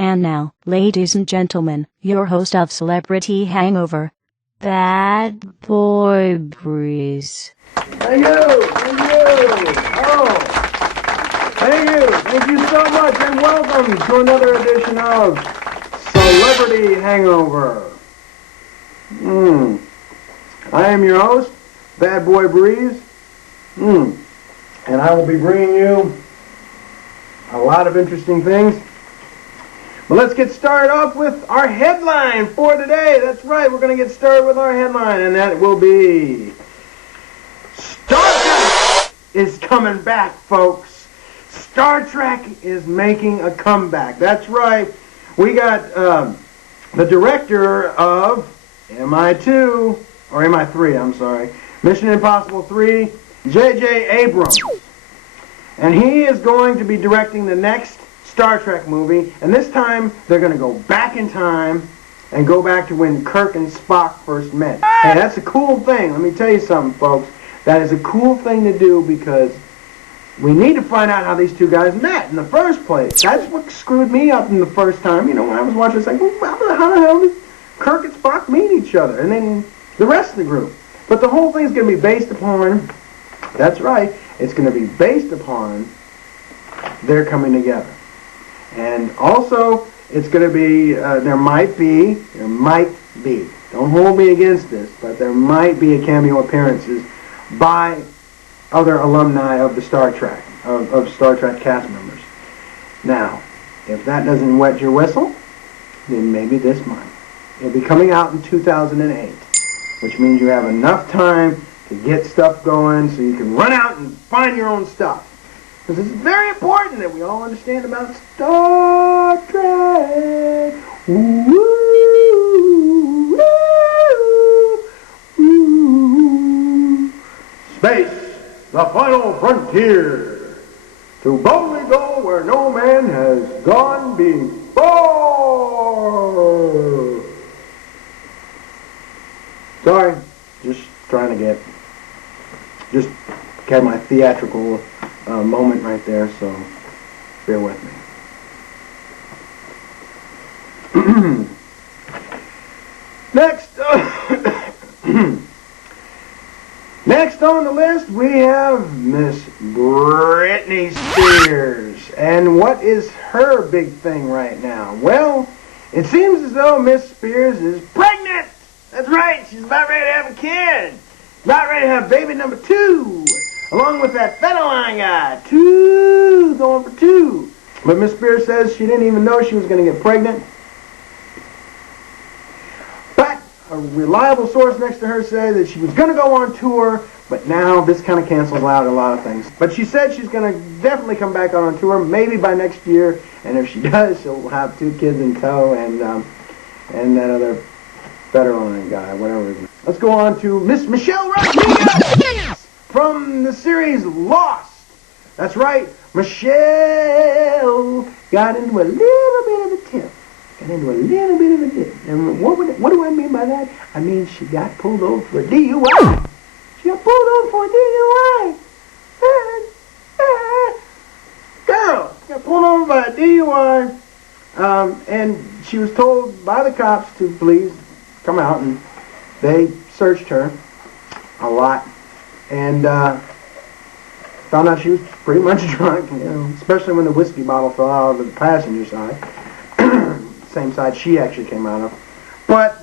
And now, ladies and gentlemen, your host of Celebrity Hangover, Bad Boy Breeze. Thank you. Oh, thank you so much, and welcome to another edition of Celebrity Hangover. I am your host, Bad Boy Breeze, and I will be bringing you a lot of interesting things. But let's get started off with our headline for today. That's right, we're going to get started with our headline, and that will be Star Trek is coming back, folks. Star Trek is making a comeback. That's right. We got the director of MI3, Mission Impossible 3, J.J. Abrams. And he is going to be directing the next Star Trek movie, and this time they're going to go back in time and go back to when Kirk and Spock first met. Hey, that's a cool thing. Let me tell you something, folks. That is a cool thing to do because we need to find out how these two guys met in the first place. That's what screwed me up in the first time. You know, when I was watching, it's like, well, how the hell did Kirk and Spock meet each other? And then the rest of the group. But the whole thing's going to be based upon, that's right, it's going to be based upon their coming together. And also, it's going to be, there might be, don't hold me against this, but there might be a cameo appearances by other alumni of the Star Trek, of Star Trek cast members. Now, if that doesn't wet your whistle, then maybe this might. It'll be coming out in 2008, which means you have enough time to get stuff going so you can run out and find your own stuff. Because it's very important that we all understand about Star Trek. Woo, woo, woo. Space, the final frontier. To boldly go where no man has gone before. Sorry, just trying to just had my theatrical moment right there, so bear with me. Next on the list, we have Miss Britney Spears. And what is her big thing right now? Well, it seems as though Miss Spears is pregnant. That's right, she's about ready to have a kid. About ready to have baby number 2. Along with that Federline guy. 2, going for 2. But Miss Spears says she didn't even know she was going to get pregnant. But a reliable source next to her said that she was going to go on tour, but now this kind of cancels out a lot of things. But she said she's going to definitely come back on tour, maybe by next year, and if she does, she'll have 2 kids in tow and that other Federline guy, whatever his name is. Let's go on to Miss Michelle Rodriguez from the series Lost. That's right, Michelle got into a little bit of a tip. And what do I mean by that? I mean she got pulled over for a DUI. She got pulled over for a DUI. Girl got pulled over by a DUI. And she was told by the cops to please come out, and they searched her a lot. And found out she was pretty much drunk, you know, especially when the whiskey bottle fell out of the passenger side. Same side she actually came out of. But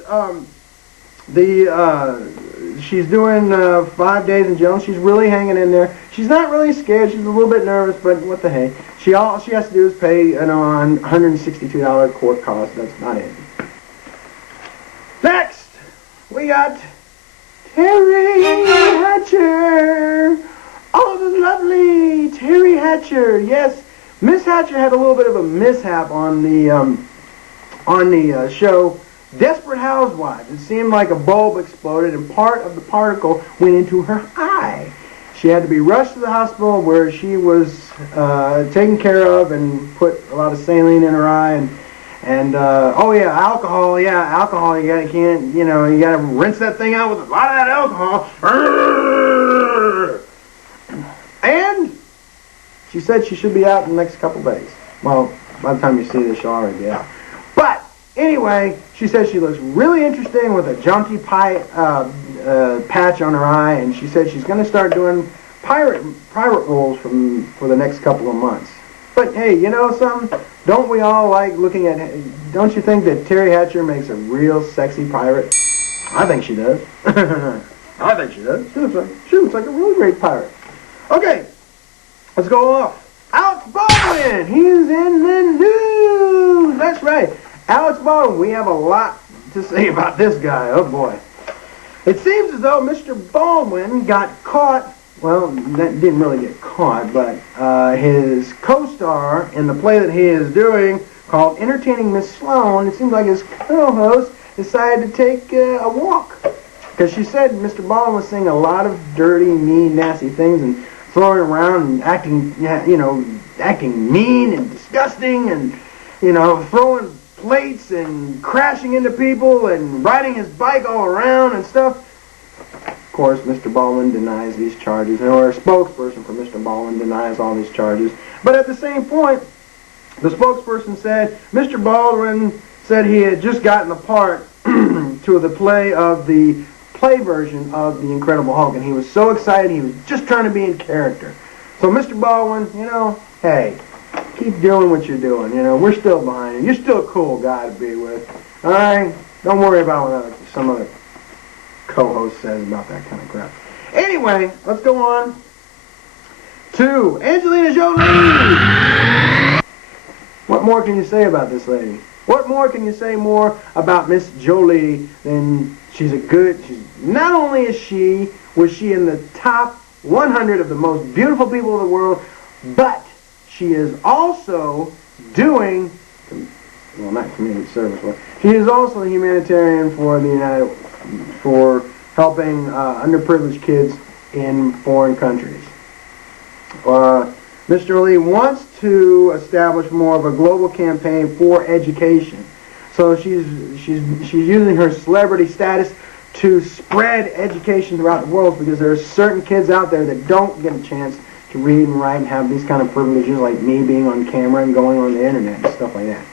she's doing 5 days in jail. She's really hanging in there. She's not really scared. She's a little bit nervous, but what the heck. All she has to do is pay $162 court cost. That's not it. Next, we got Terry Hatcher. Oh, the lovely Terry Hatcher. Yes, Miss Hatcher had a little bit of a mishap on the show Desperate Housewives. It seemed like a bulb exploded and part of the particle went into her eye. She had to be rushed to the hospital where she was taken care of and put a lot of saline in her eye and alcohol. Yeah, alcohol. You gotta rinse that thing out with a lot of that alcohol. And she said she should be out in the next couple days. Well, By the time you see this, she'll already be out. But anyway, she says she looks really interesting with a jaunty patch on her eye, and she said she's going to start doing pirate roles for the next couple of months. But hey, you know something? Don't we all like looking at? Don't you think that Terry Hatcher makes a real sexy pirate? I think she does. I think she does. She looks like a really great pirate. Okay, let's go off. Alex Baldwin, he's in the news. That's right. Alex Baldwin, we have a lot to say about this guy. Oh boy. It seems as though Mr. Baldwin got caught, well, that didn't really get caught, but his co-star in the play that he is doing called Entertaining Miss Sloane, it seems like his co-host decided to take a walk. Because she said Mr. Baldwin was saying a lot of dirty, mean, nasty things and throwing around and acting mean and disgusting and, throwing plates and crashing into people and riding his bike all around and stuff. Of course, Mr. Baldwin denies these charges, or a spokesperson for Mr. Baldwin denies all these charges. But at the same point, the spokesperson said Mr. Baldwin said he had just gotten the part to the play version of The Incredible Hulk, and he was so excited he was just trying to be in character. So Mr. Baldwin, hey, keep doing what you're doing. We're still behind you. You're still a cool guy to be with. All right? Don't worry about what some other co-host says about that kind of crap. Anyway, let's go on to Angelina Jolie. What more can you say about this lady? What more can you say more about Miss Jolie than not only was she in the top 100 of the most beautiful people in the world, but she is also doing, well, not community service, but she is also a humanitarian for helping underprivileged kids in foreign countries. Ms. Jolie wants to establish more of a global campaign for education. So she's using her celebrity status to spread education throughout the world, because there are certain kids out there that don't get a chance to read and write and have these kind of privileges, like me being on camera and going on the internet and stuff like that.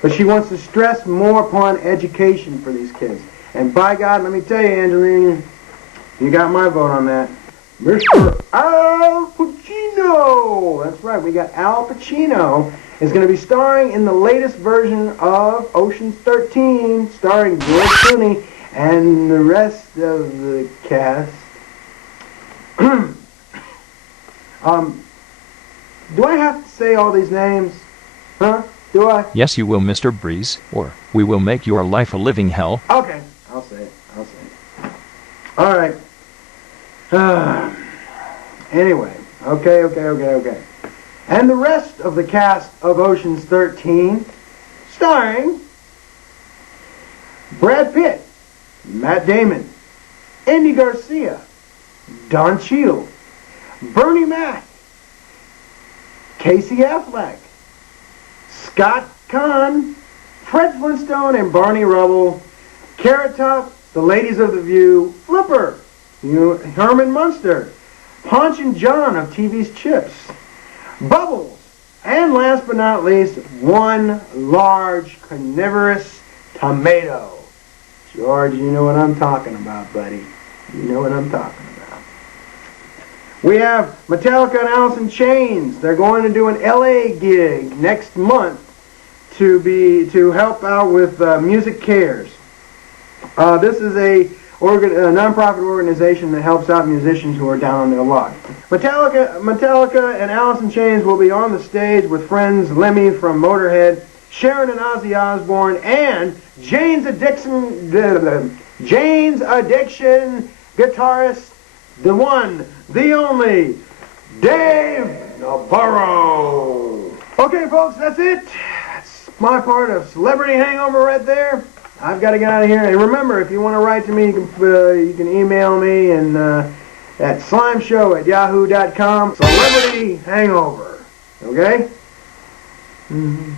But she wants to stress more upon education for these kids. And by God, let me tell you, Angelina, you got my vote on that. Mr. Al Pacino! That's right, we got Al Pacino is going to be starring in the latest version of Ocean's 13, starring George Clooney and the rest of the cast. Do I have to say all these names? Huh? Do I? Yes, you will, Mr. Breeze, or we will make your life a living hell. Okay, I'll say it. All right. Anyway, okay. And the rest of the cast of Ocean's 13, starring Brad Pitt, Matt Damon, Andy Garcia, Don Cheadle, Bernie Mac, Casey Affleck, Scott Conn, Fred Flintstone and Barney Rubble, Carrot Top, The Ladies of the View, Flipper, Herman Munster, Ponch and John of TV's Chips, Bubbles, and last but not least, one large carnivorous tomato. George, you know what I'm talking about, buddy. You know what I'm talking about. We have Metallica and Alice in Chains. They're going to do an LA gig next month to help out with Music Cares. This is a non-profit organization that helps out musicians who are down on their luck. Metallica and Alice in Chains will be on the stage with friends Lemmy from Motorhead, Sharon and Ozzy Osbourne, and Jane's Addiction guitarist, the one, the only, Dave Navarro. Okay, folks, that's it. That's my part of Celebrity Hangover right there. I've got to get out of here. And remember, if you want to write to me, you can email me and at slimeshow@yahoo.com. Celebrity Hangover. Okay? Mm-hmm.